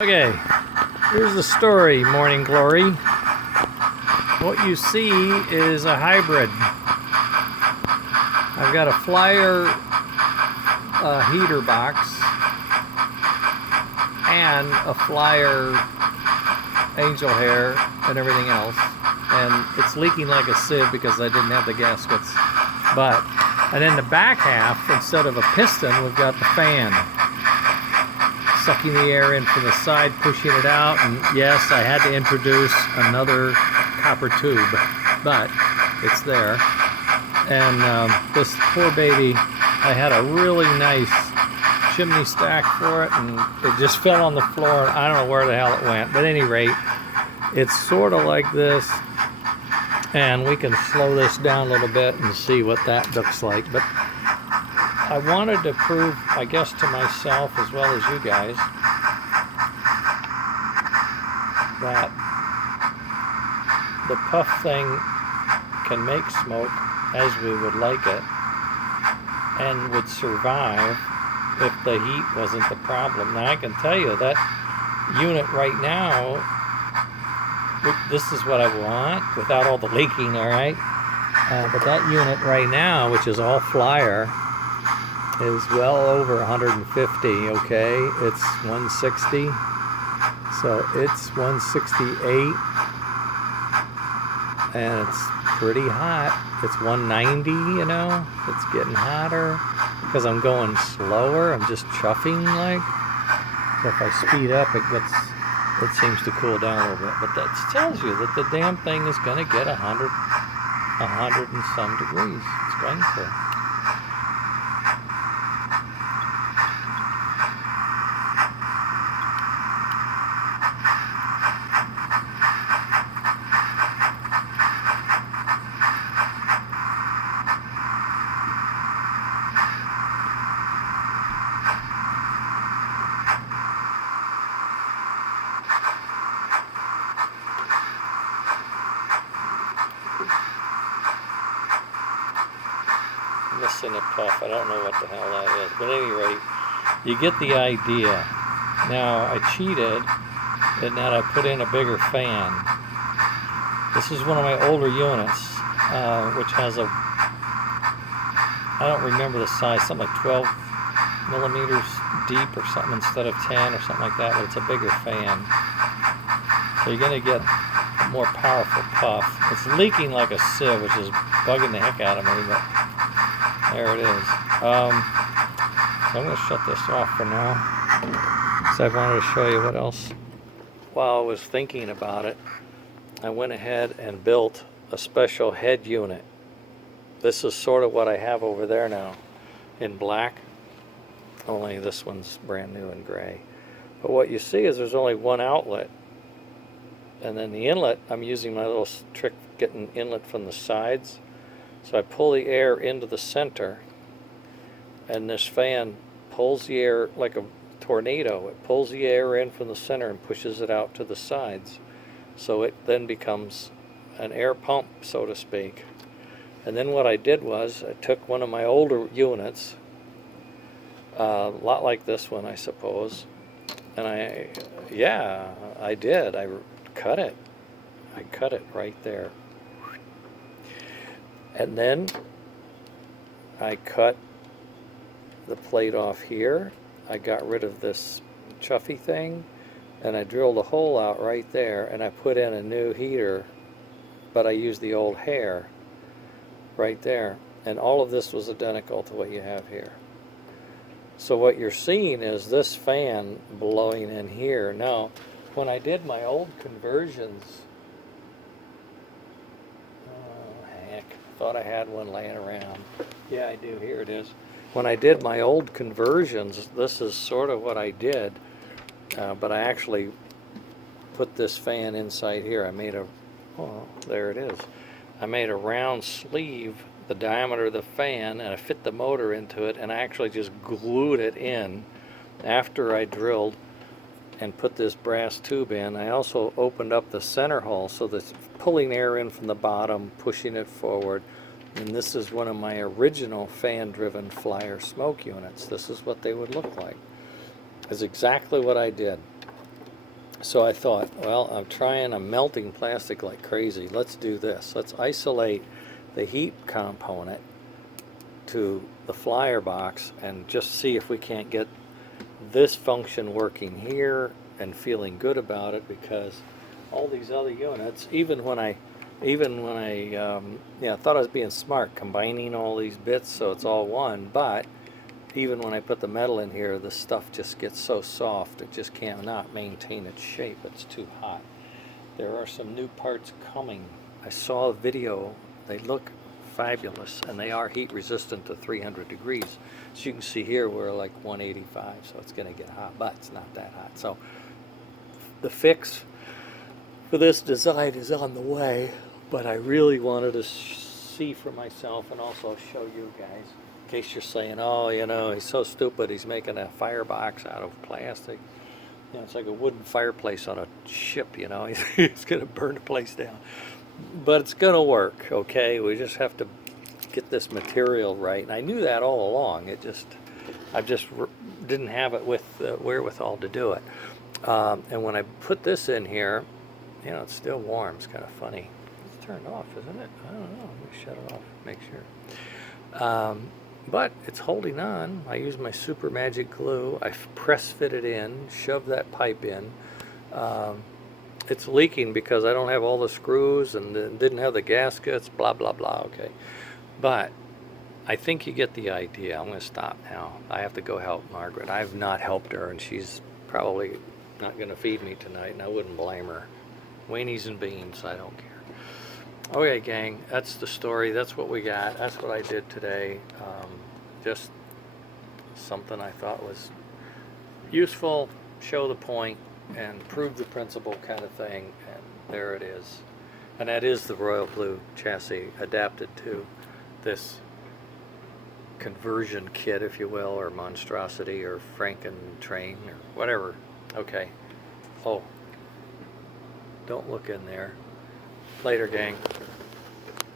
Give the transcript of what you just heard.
Okay, here's the story, Morning Glory. What you see is a hybrid. I've got a Flyer heater box and a Flyer angel hair and everything else. And it's leaking like a sieve because I didn't have the gaskets. And in the back half, instead of a piston, we've got the fan. Sucking the air in from the side, pushing it out, and yes, I had to introduce another copper tube, but it's there. And this poor baby, I had a really nice chimney stack for it, and it just fell on the floor, and I don't know where the hell it went. But at any rate, it's sort of like this, and we can slow this down a little bit and see what that looks like. But I wanted to prove, I guess, to myself as well as you guys that the puff thing can make smoke as we would like it and would survive if the heat wasn't the problem. Now I can tell you that unit right now, this is what I want without all the leaking, all right? But that unit right now, which is all Flyer, is well over 150, okay? It's 160, so it's 168, and it's pretty hot. It's 190, you know? It's getting hotter because I'm going slower. I'm just chuffing like. So if I speed up, it seems to cool down a little bit. But that tells you that the damn thing is gonna get 100 and some degrees. It's going to. Missing a puff. I don't know what the hell that is. But at any rate, you get the idea. Now, I cheated in that I put in a bigger fan. This is one of my older units, which has I don't remember the size, something like 12 millimeters deep or something instead of 10 or something like that, but it's a bigger fan. So you're going to get a more powerful puff. It's leaking like a sieve, which is bugging the heck out of me, but there it is. So I'm going to shut this off for now. So I wanted to show you what else. While I was thinking about it, I went ahead and built a special head unit. This is sort of what I have over there now in black, only this one's brand new in gray. But what you see is there's only one outlet. And then the inlet, I'm using my little trick getting inlet from the sides. So I pull the air into the center, and this fan pulls the air like a tornado. It pulls the air in from the center and pushes it out to the sides. So it then becomes an air pump, so to speak. And then what I did was I took one of my older units, a lot like this one, I suppose, and I did. I cut it. I cut it right there. And then I cut the plate off here. I got rid of this chuffy thing, and I drilled a hole out right there, and I put in a new heater, but I used the old hair right there. And all of this was identical to what you have here. So what you're seeing is this fan blowing in here. Now, when I did my old conversions, thought I had one laying around. Yeah, I do. Here it is. When I did my old conversions, this is sort of what I did, but I actually put this fan inside here. I made there it is. I made a round sleeve, the diameter of the fan, and I fit the motor into it, and I actually just glued it in after I drilled and put this brass tube in. I also opened up the center hole so that's pulling air in from the bottom, pushing it forward. And this is one of my original fan-driven Flyer smoke units. This is what they would look like. It's exactly what I did. So I thought, well, I'm melting plastic like crazy. Let's do this. Let's isolate the heat component to the flyer box and just see if we can't get this function working here and feeling good about it, because all these other units, even when I yeah, I thought I was being smart combining all these bits so it's all one, but even when I put the metal in here, the stuff just gets so soft it just cannot maintain its shape. It's too hot. There are some new parts coming. I saw a video. They look fabulous, and they are heat resistant to 300 degrees. So you can see here we're like 185, so it's going to get hot, but it's not that hot. So the fix for this design is on the way, but I really wanted to see for myself and also show you guys, in case you're saying, oh, you know, he's so stupid, he's making a firebox out of plastic. You know, it's like a wooden fireplace on a ship, you know. He's going to burn the place down. But it's going to work, okay? We just have to get this material right. And I knew that all along. I just didn't have it with the wherewithal to do it. And when I put this in here, you know, it's still warm. It's kind of funny. It's turned off, isn't it? I don't know. Let me shut it off, make sure. But it's holding on. I used my super magic glue. I press fit it in, shoved that pipe in. It's leaking because I don't have all the screws and didn't have the gaskets, blah, blah, blah, okay. But I think you get the idea. I'm going to stop now. I have to go help Margaret. I've not helped her, and she's probably not going to feed me tonight, and I wouldn't blame her. Weenies and beans, I don't care. Okay, gang, that's the story. That's what we got. That's what I did today. Just something I thought was useful, show the point, and prove the principle kind of thing. And there it is. And that is the Royal Blue chassis adapted to this conversion kit, if you will, or monstrosity, or Franken-Train, or whatever. Okay. Oh, don't look in there. Later, gang.